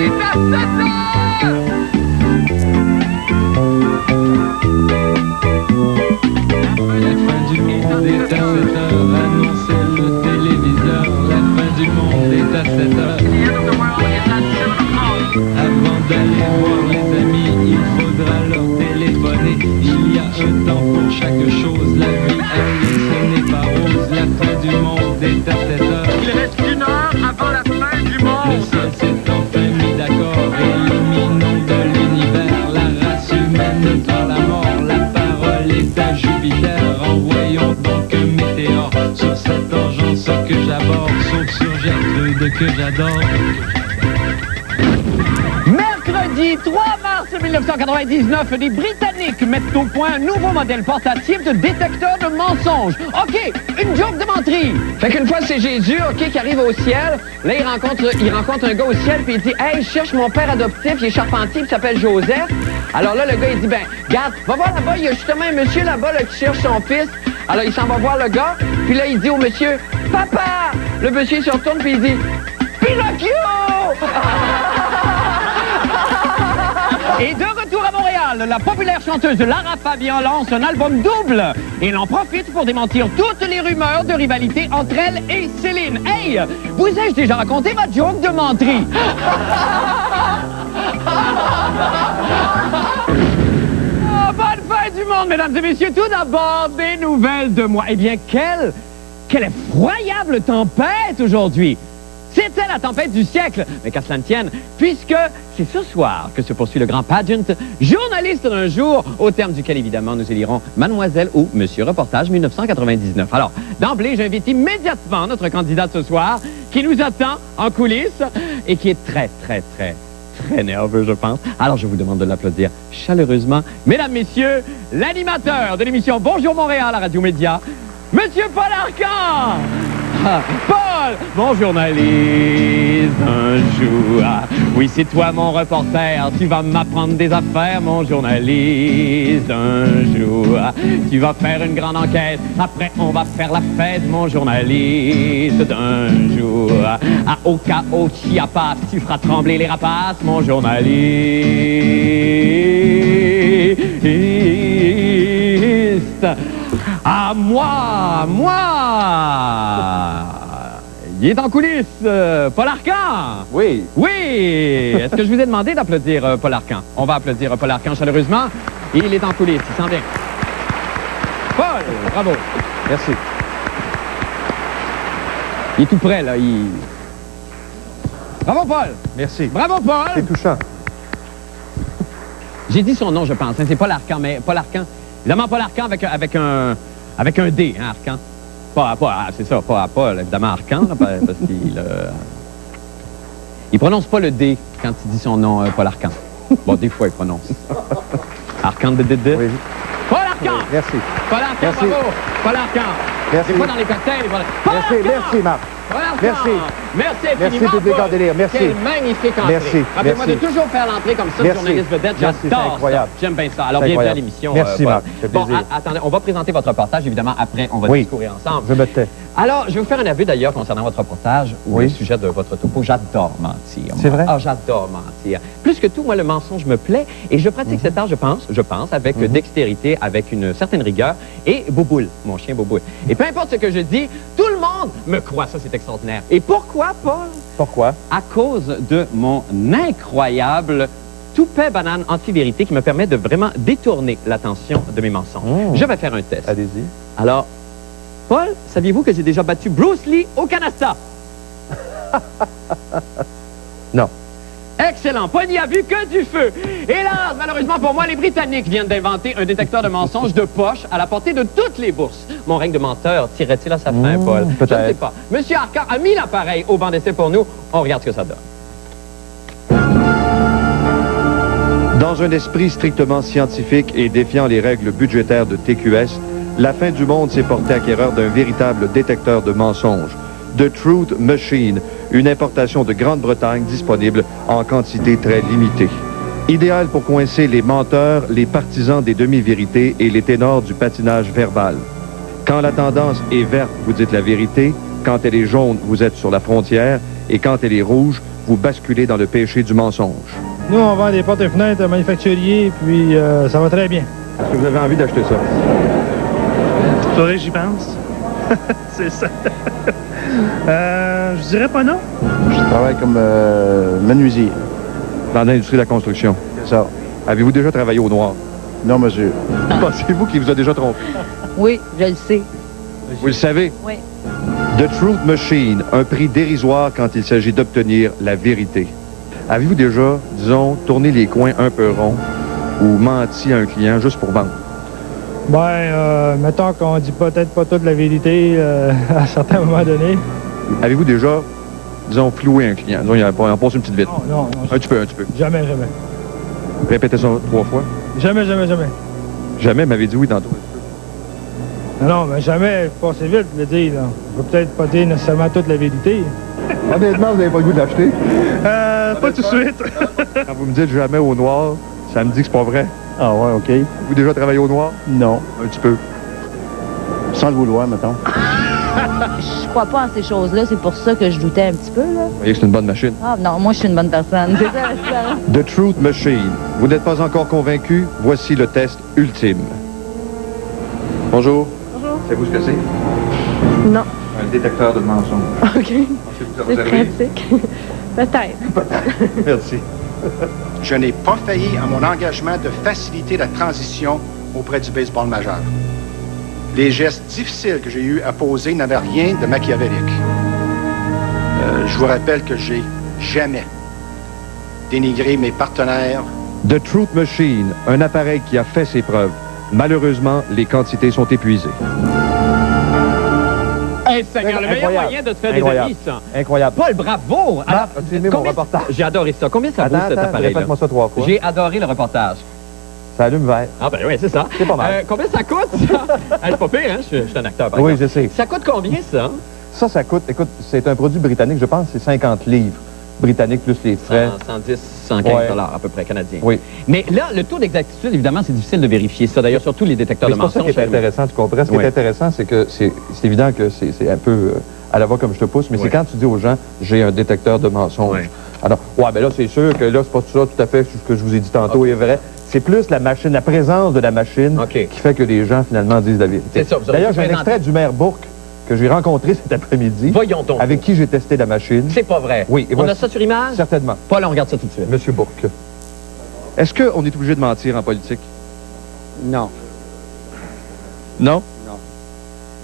est à 7 heures! La fin du monde est à 7 heures, annonçait le téléviseur. La fin du monde est à 7 heures. Avant d'aller voir les amis, il faudra leur téléphoner. Il y a un temps pour chaque chose, la vie elle, ce n'est pas rose. La fin du monde est à 7 heures. Il reste 1 heure avant la fin du Le monde. ciel s'est enfin mis d'accord, éliminons de l'univers la race humaine par la mort. La parole est à Jupiter, envoyons donc un météore sur cette engeance que j'aborde, sauf sur Gertrude que j'adore. Mercredi 3 mars 1999, les Britanniques mettent au point un nouveau modèle portatif de détecteur de mensonges. OK, une joke de menterie. Fait qu'une fois, c'est Jésus, OK, qui arrive au ciel. Là, il rencontre un gars au ciel, puis il dit « Hey, je cherche mon père adoptif, il est charpentier, il s'appelle Joseph. » Alors là, le gars, il dit « Ben, regarde, va voir là-bas, il y a justement un monsieur là-bas là, qui cherche son fils. » Alors, il s'en va voir le gars, puis là, il dit au monsieur « Papa! » Le monsieur, il se retourne, puis il dit « Pinocchio! » Et de retour à Montréal, la populaire chanteuse Lara Fabian lance un album double. Et elle en profite pour démentir toutes les rumeurs de rivalité entre elle et Céline. Hey, vous ai-je déjà raconté votre joke de menterie? Oh, bonne fin du monde, mesdames et messieurs. Tout d'abord, des nouvelles de moi. Eh bien, quelle effroyable tempête aujourd'hui. C'était la tempête du siècle, mais qu'à cela ne tienne, puisque c'est ce soir que se poursuit le grand pageant journaliste d'un jour, au terme duquel, évidemment, nous élirons Mademoiselle ou Monsieur Reportage 1999. Alors, d'emblée, j'invite immédiatement notre candidat de ce soir, qui nous attend en coulisses et qui est très nerveux, je pense. Alors, je vous demande de l'applaudir chaleureusement. Mesdames, Messieurs, l'animateur de l'émission Bonjour Montréal à Radio Média, Monsieur Paul Arcand! Paul, mon journaliste, un jour. Oui, c'est toi mon reporter, tu vas m'apprendre des affaires, mon journaliste, un jour. Tu vas faire une grande enquête, après on va faire la fête, mon journaliste, d'un jour. À Ocao, Chiapas, tu feras trembler les rapaces, mon journaliste. À moi! Il est en coulisses, Paul Arcand! Oui. Oui! Est-ce que je vous ai demandé d'applaudir Paul Arcand? On va applaudir Paul Arcand chaleureusement. Il est en coulisses, il s'en vient. Paul, bravo. Merci. Il est tout prêt, là. Bravo, Paul! Merci. Bravo, Paul! C'est touchant. J'ai dit son nom, je pense. Hein, c'est Paul Arcand, mais Paul Arcand. Évidemment, Paul Arcand avec un D, hein, Arcand. C'est ça, pas Paul, évidemment, Arcand, là, parce qu'il... il prononce pas le D quand il dit son nom, Paul Arcand. Bon, des fois, il prononce. Arcand de D. Oui. Paul Arcand! Oui, merci. Paul Arcand, Merci. bravo! Paul Arcand! Merci. C'est pas dans les cocktails, voilà. Paul Merci, Arcand! merci, Marc. Paul Arcand! Merci. Merci Merci, infiniment, public Paul. en délire. Merci. Quelle magnifique entrée. Merci, Rappelez-moi de merci. toujours faire l'entrée comme ça, Merci. journaliste vedette. Merci, c'est J'adore ça. incroyable. J'aime bien ça. Alors, C'est bienvenue à incroyable. l'émission, Merci, Paul. Marc. Ça fait Bon, plaisir. attendez, on va présenter votre reportage, évidemment. Après, on va Oui. discourir ensemble. Je me tais. Alors, je vais vous faire un aveu d'ailleurs concernant votre reportage ou Oui. le sujet de votre topo. J'adore mentir. moi. C'est vrai? Ah, j'adore mentir. Plus que tout, moi, le mensonge me plaît et je pratique cet art, je pense, avec dextérité, avec une certaine rigueur et Bouboule, mon chien Bouboule. Et peu importe ce que je dis, tout le monde me croit. Ça, c'est extraordinaire. Et pourquoi, Paul? Pourquoi? À cause de mon incroyable toupet banane anti-vérité qui me permet de vraiment détourner l'attention de mes mensonges. Je vais faire un test. Allez-y. Alors, Paul, saviez-vous que j'ai déjà battu Bruce Lee au canasta? Non. Excellent. Pas n'y a vu que du feu. Hélas, malheureusement pour moi, les Britanniques viennent d'inventer un détecteur de mensonges de poche à la portée de toutes les bourses. Mon règne de menteur tirerait-il à sa fin, Paul? Je ne peut-être. sais pas. Monsieur Arcand a mis l'appareil au banc d'essai pour nous. On regarde ce que ça donne. Dans un esprit strictement scientifique et défiant les règles budgétaires de TQS, la fin du monde s'est portée acquéreur d'un véritable détecteur de mensonges. The Truth Machine, une importation de Grande-Bretagne disponible en quantité très limitée. Idéal pour coincer les menteurs, les partisans des demi-vérités et les ténors du patinage verbal. Quand la tendance est verte, vous dites la vérité. Quand elle est jaune, vous êtes sur la frontière. Et quand elle est rouge, vous basculez dans le péché du mensonge. Nous, on vend des portes et fenêtres manufacturiers, puis ça va très bien. Est-ce que vous avez envie d'acheter ça? Faudrait que j'y pense. C'est ça. Je dirais pas non. Je travaille comme menuisier. Dans l'industrie de la construction. C'est ça. Avez-vous déjà travaillé au noir? Non, monsieur. Pensez-vous qu'il vous a déjà trompé? Oui, je le sais. Vous le savez? Oui. The Truth Machine, un prix dérisoire quand il s'agit d'obtenir la vérité. Avez-vous déjà, disons, tourné les coins un peu ronds ou menti à un client juste pour vendre? Mettons qu'on dit peut-être pas toute la vérité à certains moments donnés. Avez-vous déjà, disons, floué un client? Disons, on passe une petite vite. Non. Un petit peu. Jamais. Répétez ça 3 fois. Jamais. Jamais, m'avez dit oui tantôt. Non, mais jamais passer vite, je veux dire. Là. Je veux peut-être pas dire nécessairement toute la vérité. Honnêtement, vous n'avez pas le goût de l'acheter? Pas tout de suite. Quand vous me dites jamais au noir, ça me dit que c'est pas vrai. Ah ouais, OK. Vous déjà travaillé au noir? Non. Un petit peu. Sans le vouloir, mettons. Je crois pas en ces choses-là, c'est pour ça que je doutais un petit peu, là. Vous voyez que c'est une bonne machine. Ah non, moi, je suis une bonne personne. C'est ça, la différence. The Truth Machine. Vous n'êtes pas encore convaincu? Voici le test ultime. Bonjour. Bonjour. Savez-vous ce que c'est? Non. Un détecteur de mensonges. OK. Pensez-vous C'est observer? pratique. Peut-être. Merci. Je n'ai pas failli à mon engagement de faciliter la transition auprès du baseball majeur. Les gestes difficiles que j'ai eu à poser n'avaient rien de machiavélique. Je vous rappelle que j'ai jamais dénigré mes partenaires. The Truth Machine, un appareil qui a fait ses preuves. Malheureusement, les quantités sont épuisées. Hey, Seigneur, le meilleur Incroyable. moyen de te faire Incroyable. des amis, ça. Incroyable. Paul, bravo! Alors, as-tu aimé mon combien- reportage? J'ai adoré ça. Combien ça vaut, cet appareil-là? Répète-moi ça 3 fois. J'ai adoré le reportage. Ça allume vert. Ah ben oui, c'est ça. C'est pas mal. Combien ça coûte, ça? C'est pas pire, hein? Je suis un acteur, par Oui, exemple. je sais. Ça coûte combien, ça? Ça coûte, écoute, c'est un produit britannique, je pense que c'est 50 livres britanniques plus les frais. 110, 115 Ouais. dollars à peu près canadiens. Oui. Mais là, le taux d'exactitude, évidemment, c'est difficile de vérifier ça. D'ailleurs, surtout les détecteurs Mais de c'est pas ça mensonges. qui est intéressant, tu comprends? Ce qui Oui. est intéressant, c'est que c'est évident que c'est un peu à la voix comme je te pousse, mais Oui. c'est quand tu dis aux gens, j'ai un détecteur de mensonges. Oui. Alors, ben là, c'est sûr que là, c'est pas tout à fait ce que je vous ai dit tantôt est vrai. C'est plus la machine, la présence de la machine OK. qui fait que les gens, finalement, disent la vérité. C'est ça, vous aurez D'ailleurs, j'ai un présenté- extrait du maire Bourque que j'ai rencontré cet après-midi, Voyons donc. avec qui j'ai testé la machine. C'est pas vrai. Oui, et On a voici- ça sur image? Certainement. Paul, on regarde ça tout de suite. Monsieur Bourque. Est-ce qu'on est obligé de mentir en politique? Non. Non?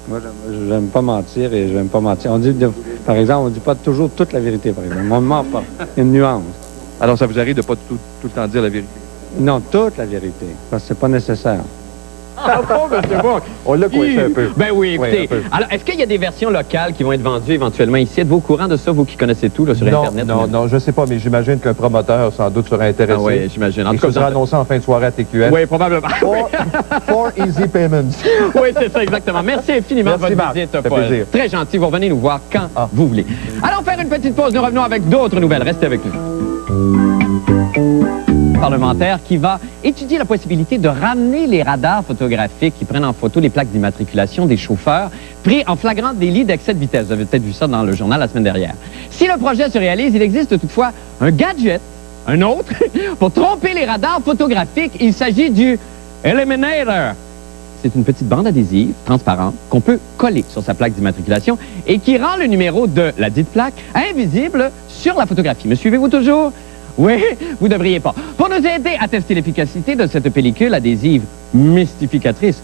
Moi, j'aime pas mentir et j'aime pas mentir. On dit, par exemple, on dit pas toujours toute la vérité, par exemple. On ne ment pas. Il y a une nuance. Alors, ça vous arrive de pas tout le temps dire la vérité? Non, toute la vérité, parce que c'est pas nécessaire. Ah, pauvre M. Bourque. On l'a coincé un peu. Ben oui, Oui, écoutez. un peu. Alors, est-ce qu'il y a des versions locales qui vont être vendues éventuellement ici? Êtes-vous au courant de ça, vous qui connaissez tout là, sur Non, Internet? non, je sais pas, mais j'imagine qu'un promoteur, sans doute, sera intéressé. Ah oui, j'imagine. En Et tout cas, ça sera annoncé en fin de soirée à TQS. Oui, probablement. For easy payments. Oui, c'est ça, exactement. Merci infiniment Merci, de votre Marc. visite, Ça fait Paul. plaisir. Très gentil. Vous revenez nous voir quand vous voulez. Allons faire une petite pause. Nous revenons avec d'autres nouvelles. Restez avec nous. Parlementaire qui va étudier la possibilité de ramener les radars photographiques qui prennent en photo les plaques d'immatriculation des chauffeurs pris en flagrant délit d'excès de vitesse. Vous avez peut-être vu ça dans le journal la semaine dernière. Si le projet se réalise, il existe toutefois un gadget, un autre, pour tromper les radars photographiques. Il s'agit du Eliminator. C'est une petite bande adhésive transparente qu'on peut coller sur sa plaque d'immatriculation et qui rend le numéro de la dite plaque invisible sur la photographie. Me suivez-vous toujours? Oui, vous devriez pas. Pour nous aider à tester l'efficacité de cette pellicule adhésive mystificatrice,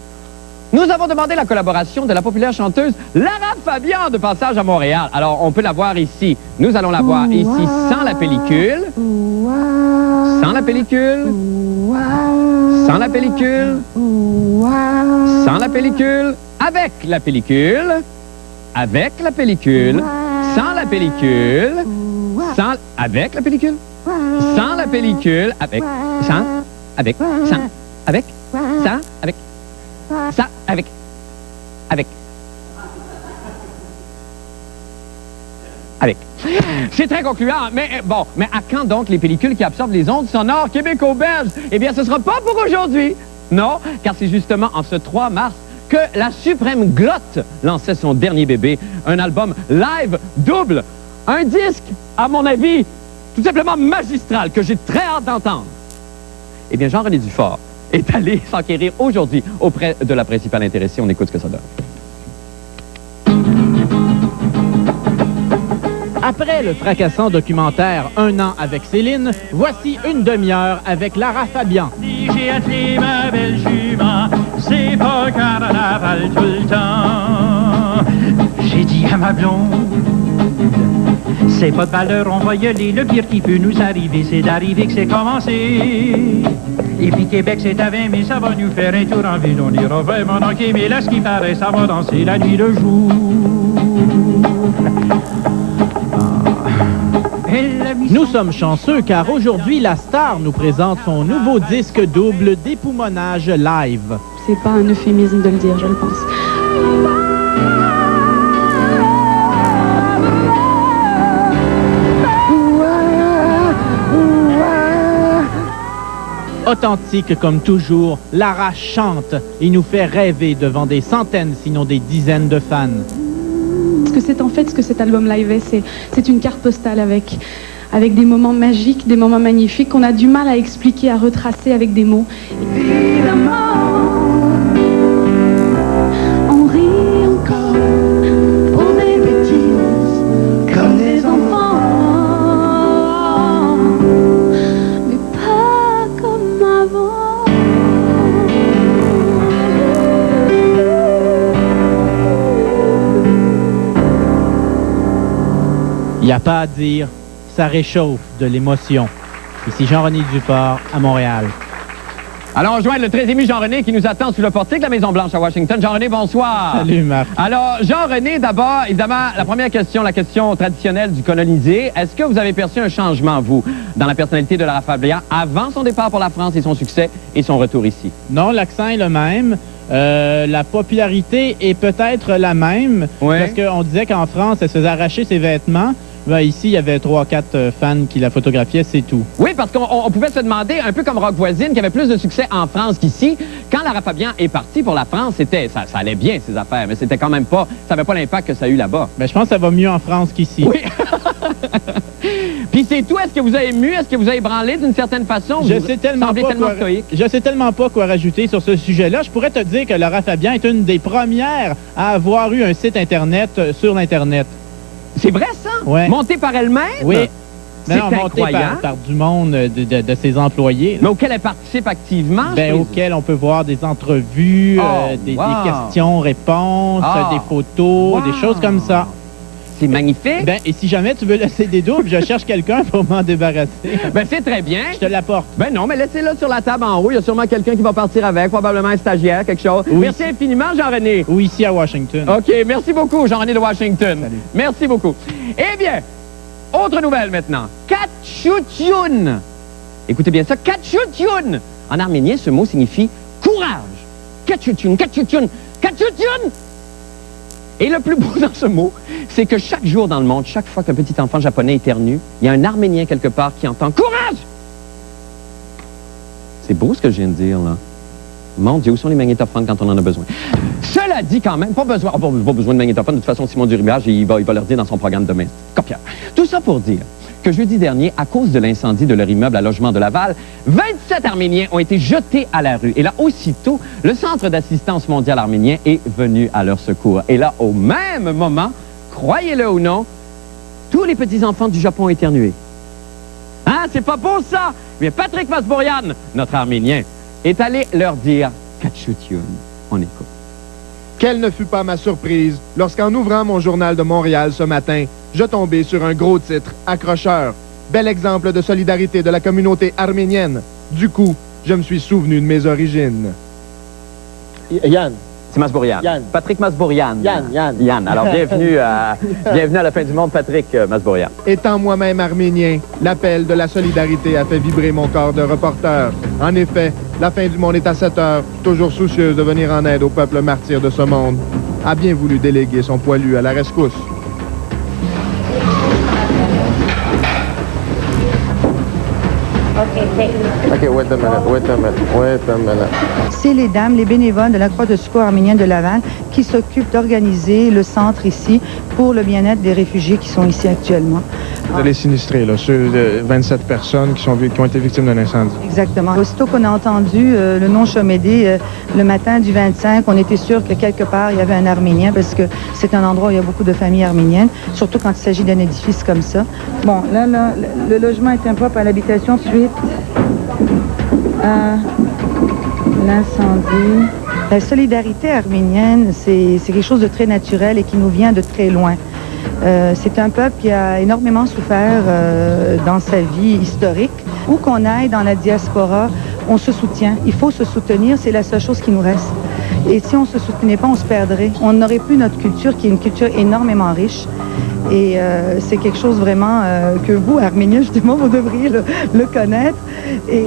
nous avons demandé la collaboration de la populaire chanteuse Lara Fabian de passage à Montréal. Alors, on peut la voir ici. Nous allons la voir ici sans la pellicule. Sans la pellicule. Sans la pellicule. Sans la pellicule. Avec la pellicule. Avec la pellicule. Sans la pellicule. Sans... Avec la pellicule. Sans la pellicule. Avec. Sans. Avec. Sans. Avec. Sans. Avec. Ça, avec. Avec. Avec. C'est très concluant, mais bon, mais à quand donc les pellicules qui absorbent les ondes sonores québéco-belges? Eh bien, ce ne sera pas pour aujourd'hui. Non, car c'est justement en ce 3 mars que la Suprême Glotte lançait son dernier bébé, un album live double, un disque, à mon avis, tout simplement magistral, que j'ai très hâte d'entendre. Eh bien, Jean-René Dufort est allé s'enquérir aujourd'hui auprès de la principale intéressée. On écoute ce que ça donne. Après le fracassant documentaire Un an avec Céline, voici une demi-heure avec Lara Fabian. Si j'ai attelé ma belle jument, c'est pas carnaval tout le temps. J'ai dit à ma blonde, c'est pas de valeur, on va y aller. Le pire qui peut nous arriver, c'est d'arriver que c'est commencé. Et puis Québec, c'est à 20, mais ça va nous faire un tour en ville. On ira vraiment manquer, mais là, ce qui paraît, ça va danser la nuit le jour. Nous sommes chanceux car aujourd'hui, la star nous présente son nouveau disque double d'époumonage live. C'est pas un euphémisme de le dire, je le pense. Authentique comme toujours, Lara chante et nous fait rêver devant des centaines, sinon des dizaines de fans. Ce que c'est en fait, ce que cet album live est, c'est une carte postale avec des moments magiques, des moments magnifiques qu'on a du mal à expliquer, à retracer avec des mots. Évidemment, on rit encore pour des bêtises comme des enfants, mais pas comme avant. Il n'y a pas à dire, ça réchauffe de l'émotion. Ici Jean-René Dufort à Montréal. Alors, on rejoint le très ému Jean-René qui nous attend sous le portique de la Maison-Blanche à Washington. Jean-René, bonsoir. Salut, Marc. Alors, Jean-René, d'abord, évidemment, la première question, la question traditionnelle du colonisé. Est-ce que vous avez perçu un changement, vous, dans la personnalité de Lara Fabian avant son départ pour la France et son succès et son retour ici? Non, l'accent est le même. La popularité est peut-être la même. Ouais. Parce qu'on disait qu'en France, elle se faisait arracher ses vêtements. Ben, ici, il y avait 3-4 fans qui la photographiaient, c'est tout. Oui, parce qu'on pouvait se demander, un peu comme Rock Voisine, qui avait plus de succès en France qu'ici. Quand Lara Fabian est partie pour la France, ça allait bien, ses affaires, mais c'était quand même pas, ça n'avait pas l'impact que ça a eu là-bas. Ben, je pense que ça va mieux en France qu'ici. Oui. Puis c'est tout. Est-ce que vous avez ému? Est-ce que vous avez branlé d'une certaine façon? Je sais tellement pas quoi rajouter sur ce sujet-là. Je pourrais te dire que Lara Fabian est une des premières à avoir eu un site Internet sur l'Internet. C'est vrai, ça? Ouais. Monté par elle-même? Oui. C'est monté par du monde de ses employés. Mais auquel elle participe activement? Ben, auquel on peut voir des entrevues, des questions-réponses, des photos, des choses comme ça. C'est magnifique. Ben, et si jamais tu veux laisser des doubles, je cherche quelqu'un pour m'en débarrasser. Ben, c'est très bien. Je te l'apporte. Ben non, mais laissez-le sur la table en haut. Il y a sûrement quelqu'un qui va partir avec, probablement un stagiaire, quelque chose. Oui. Merci infiniment, Jean-René. Ou ici à Washington. OK, merci beaucoup, Jean-René de Washington. Salut. Merci beaucoup. Eh bien, autre nouvelle maintenant. Katchoutyun. Écoutez bien ça, Katchoutyun. En arménien, ce mot signifie courage. Katchoutyun, Katchoutyun, Katchoutyun. Et le plus beau dans ce mot, c'est que chaque jour dans le monde, chaque fois qu'un petit enfant japonais éternue, il y a un Arménien quelque part qui entend « Courage !» C'est beau ce que je viens de dire, là. Mon Dieu, où sont les magnétophones quand on en a besoin? Cela dit quand même, pas besoin de magnétophone. De toute façon, Simon Duribage, il va leur dire dans son programme demain. Copieur. Tout ça pour dire que jeudi dernier, à cause de l'incendie de leur immeuble à logement de Laval, 27 Arméniens ont été jetés à la rue. Et là, aussitôt, le Centre d'assistance mondiale arménien est venu à leur secours. Et là, au même moment, croyez-le ou non, tous les petits-enfants du Japon ont éternué. Hein, c'est pas beau ça? Mais Patrick Masbourian, notre Arménien, est allé leur dire « Katchoutyun ». On écoute. Quelle ne fut pas ma surprise lorsqu'en ouvrant mon journal de Montréal ce matin, je tombais sur un gros titre accrocheur. Bel exemple de solidarité de la communauté arménienne. Du coup, je me suis souvenu de mes origines. Yann. C'est Masbourian. Yann. Patrick Masbourian. Yann. Alors, bienvenue à la fin du monde, Patrick Masbourian. Étant moi-même arménien, l'appel de la solidarité a fait vibrer mon corps de reporter. En effet, la fin du monde est à 7 heures, toujours soucieuse de venir en aide au peuple martyr de ce monde. A bien voulu déléguer son poilu à la rescousse. OK, wait a minute. C'est les dames, les bénévoles de la Croix de secours arménienne de Laval qui s'occupent d'organiser le centre ici pour le bien-être des réfugiés qui sont ici actuellement. Les sinistrés, là, ceux de 27 personnes qui ont été victimes d'un incendie. Exactement. Aussitôt qu'on a entendu le nom Chomédé, le matin du 25, on était sûr que quelque part, il y avait un Arménien, parce que c'est un endroit où il y a beaucoup de familles arméniennes, surtout quand il s'agit d'un édifice comme ça. Bon, là, le logement est impropre à l'habitation suite à l'incendie. La solidarité arménienne, c'est quelque chose de très naturel et qui nous vient de très loin. C'est un peuple qui a énormément souffert dans sa vie historique. Où qu'on aille dans la diaspora, on se soutient. Il faut se soutenir, c'est la seule chose qui nous reste. Et si on ne se soutenait pas, on se perdrait. On n'aurait plus notre culture, qui est une culture énormément riche. Et c'est quelque chose vraiment que vous, Arméniens, justement, vous devriez le connaître. Et...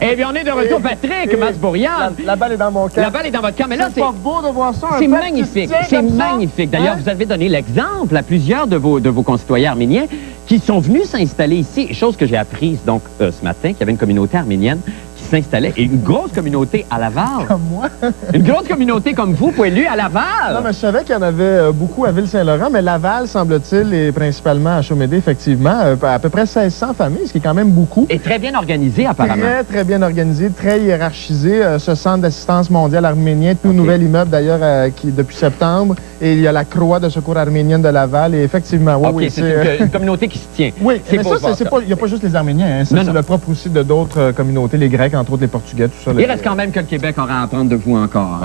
Eh bien, on est de retour, Patrick Masbourian. La balle est dans mon camp. La balle est dans votre camp, mais là, c'est pas beau de voir ça. C'est magnifique, c'est magnifique. D'ailleurs, vous avez donné l'exemple à plusieurs de vos concitoyens arméniens qui sont venus s'installer ici. Chose que j'ai apprise donc ce matin, qu'il y avait une communauté arménienne qui s'installait, et une grosse communauté à Laval. Comme moi. Une grosse communauté comme vous, poilu, à Laval. Non, mais je savais qu'il y en avait beaucoup à Ville-Saint-Laurent, mais Laval, semble-t-il, et principalement à Chomédé, effectivement, à peu près 1600 familles, ce qui est quand même beaucoup. Et très bien organisé, apparemment. Très, très bien organisé, très hiérarchisé. Ce centre d'assistance mondiale arménien, tout nouvel immeuble d'ailleurs, qui depuis septembre. Et il y a la Croix de secours arménienne de Laval. Et effectivement, oui, c'est une communauté qui se tient. Oui, mais ça, il n'y a pas juste les Arméniens. Hein, c'est le propre aussi de d'autres communautés, les Grecs, entre autres les Portugais, tout ça. Il reste quand même que le Québec aura à apprendre de vous encore.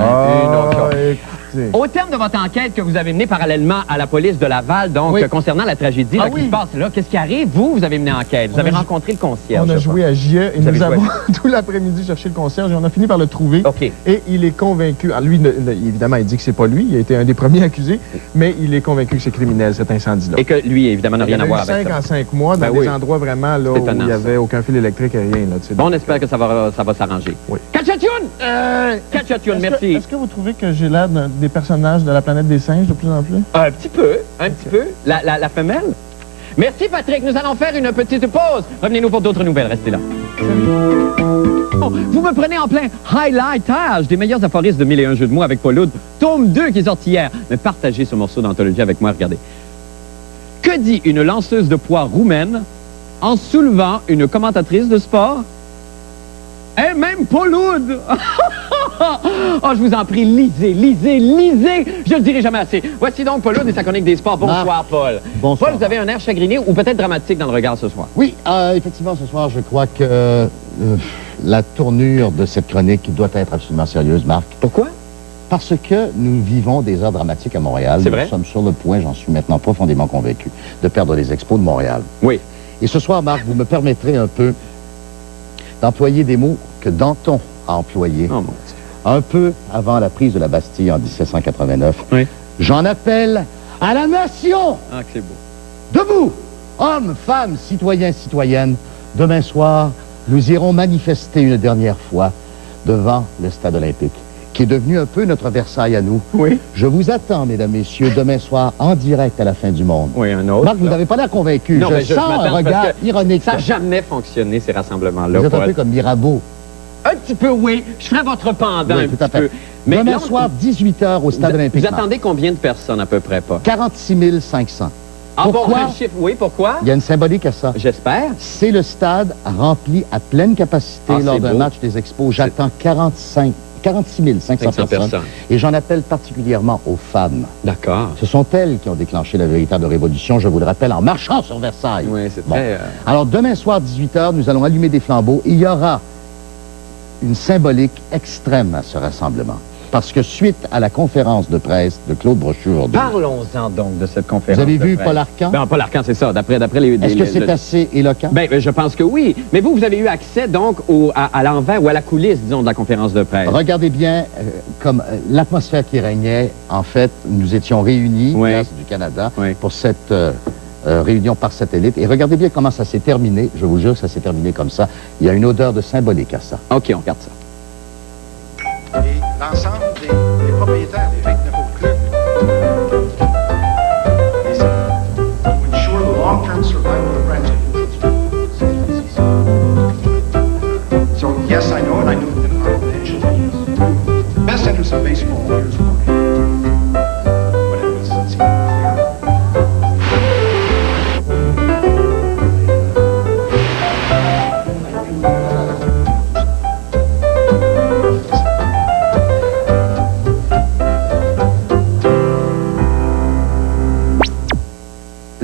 Au terme de votre enquête que vous avez menée parallèlement à la police de Laval, donc concernant la tragédie qui se passe là, qu'est-ce qui arrive? Vous avez mené enquête. Vous avez rencontré le concierge. On a joué à JE et nous avons tout l'après-midi cherché le concierge et on a fini par le trouver. Et il est convaincu. Alors lui, évidemment, il dit que c'est pas lui. Il a été un des premiers accusés, mais il est convaincu que c'est criminel, cet incendie-là. Et que lui, évidemment, n'a rien à voir avec ça. 5 en 5 mois dans des endroits vraiment là, où il n'y avait aucun fil électrique et rien. Là, bon, on espère que ça va s'arranger. Kachatoun! Kachatoun, merci. Est-ce que vous trouvez que j'ai l'air des personnages de la planète des singes de plus en plus? Un petit peu. La femelle. Merci, Patrick. Nous allons faire une petite pause. Revenez-nous pour d'autres nouvelles. Restez là. Vous me prenez en plein highlightage des meilleurs aphorismes de 1001 jeux de mots avec Paul Oud, tome 2 qui est sorti hier. Mais partagez ce morceau d'anthologie avec moi. Regardez. Que dit une lanceuse de poids roumaine en soulevant une commentatrice de sport? Et même Paul Oud! Oh, je vous en prie, lisez. Je le dirai jamais assez. Voici donc Paul Oud et sa chronique des sports. Bonsoir, Paul. Bonsoir. Paul, vous avez un air chagriné ou peut-être dramatique dans le regard ce soir. Oui, effectivement, ce soir, je crois que la tournure de cette chronique doit être absolument sérieuse, Marc. Pourquoi? Parce que nous vivons des heures dramatiques à Montréal. C'est vrai? Nous sommes sur le point, j'en suis maintenant profondément convaincu, de perdre les expos de Montréal. Oui. Et ce soir, Marc, vous me permettrez un peu d'employer des mots que Danton a employés. Oh, mon Dieu. Un peu avant la prise de la Bastille en 1789. Oui. J'en appelle à la nation! Ah, que c'est beau. Debout! Hommes, femmes, citoyens, citoyennes, demain soir, nous irons manifester une dernière fois devant le stade olympique, qui est devenu un peu notre Versailles à nous. Oui. Je vous attends, mesdames, messieurs, demain soir, en direct à la fin du monde. Oui, un autre. Marc, vous n'avez pas l'air convaincu. Non, je sens un regard ironique. Ça n'a jamais fonctionné, ces rassemblements-là. Vous êtes un peu comme Mirabeau. Un petit peu, oui. Je ferai votre pendant un petit peu. Mais demain soir, 18h au stade olympique. Vous attendez combien de personnes à peu près, pas? 46 500. Ah pourquoi? Bon, chiffre, oui, pourquoi? Il y a une symbolique à ça. J'espère. C'est le stade rempli à pleine capacité lors d'un match des Expos. J'attends 46 500 personnes. Et j'en appelle particulièrement aux femmes. D'accord. Ce sont elles qui ont déclenché la véritable révolution, je vous le rappelle, en marchant sur Versailles. Oui, c'est très... Alors, demain soir, 18h, nous allons allumer des flambeaux. Il y aura une symbolique extrême à ce rassemblement. Parce que suite à la conférence de presse de Claude Brochu aujourd'hui... Parlons-en donc de cette conférence. Vous avez vu Paul Arcand? Ben, Paul Arcand, c'est ça, d'après les... Est-ce que c'est assez éloquent? Ben, je pense que oui. Mais vous avez eu accès donc à l'envers ou à la coulisse, disons, de la conférence de presse. Regardez bien comme l'atmosphère qui régnait. En fait, nous étions réunis, grâce du Canada, pour cette... réunion par satellite. Et regardez bien comment ça s'est terminé. Je vous jure que ça s'est terminé comme ça. Il y a une odeur de symbolique à ça. OK, on regarde ça. Et l'ensemble des propriétaires des 29 autres clubs, to ensure the long-term survival of franchise. So yes, I know, and I know that our intention is the best interest of baseball years for me. But it was, it seemed clear.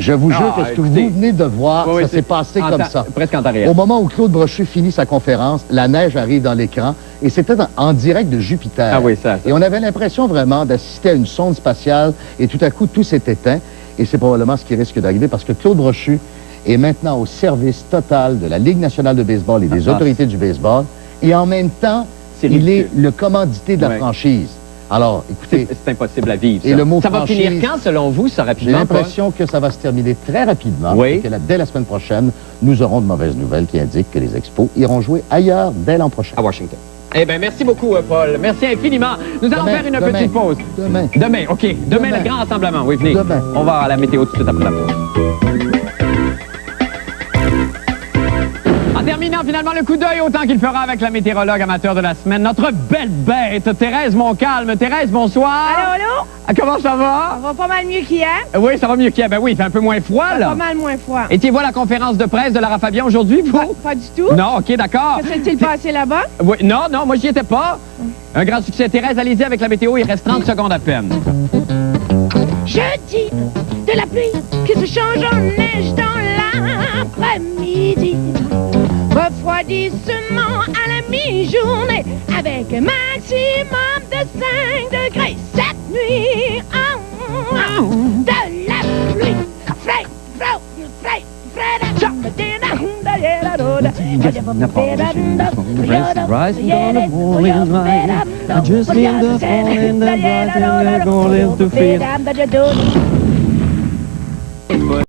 Je vous jure que ce que vous venez de voir, ça s'est passé comme ça. Presque en temps réel. Au moment où Claude Brochu finit sa conférence, la neige arrive dans l'écran et c'était en direct de Jupiter. Ah oui, ça. Et on avait l'impression vraiment d'assister à une sonde spatiale et tout à coup, tout s'est éteint. Et c'est probablement ce qui risque d'arriver parce que Claude Brochu est maintenant au service total de la Ligue nationale de baseball et des autorités du baseball. Et en même temps, il est le commandité de la franchise. Alors, écoutez... C'est impossible à vivre, ça. Et le mot ça va franchise, finir quand, selon vous, ça, rapidement? J'ai l'impression que ça va se terminer très rapidement. Oui. Et que dès la semaine prochaine, nous aurons de mauvaises nouvelles qui indiquent que les Expos iront jouer ailleurs dès l'an prochain. À Washington. Eh bien, merci beaucoup, Paul. Merci infiniment. Nous allons faire une petite pause. Demain. Demain, OK. Demain, le grand rassemblement. Oui, venez. Demain. On va à la météo tout de suite après la pause. En terminant, finalement, le coup d'œil autant qu'il fera avec la météorologue amateur de la semaine, notre belle bête, Thérèse Montcalm. Thérèse, bonsoir. Allô, allô? Ah, comment ça va? Ça va pas mal mieux qu'hier. Oui, ça va mieux qu'hier. Ben oui, il fait un peu moins froid, là. Pas mal moins froid. Étiez-vous à la conférence de presse de Lara Fabian aujourd'hui, vous? Pas du tout. Non, OK, d'accord. Que s'est-il passé là-bas? Oui, non, moi, j'y étais pas. Un grand succès. Thérèse, allez-y avec la météo. Il reste 30 secondes à peine. Jeudi, de la pluie qui se change en neige dans l'après-midi. Refroidissement à la mi-journée avec un maximum de 5 degrés cette nuit. De la pluie. Rising on the morning light, just in the fall in the bright and they're going to feel.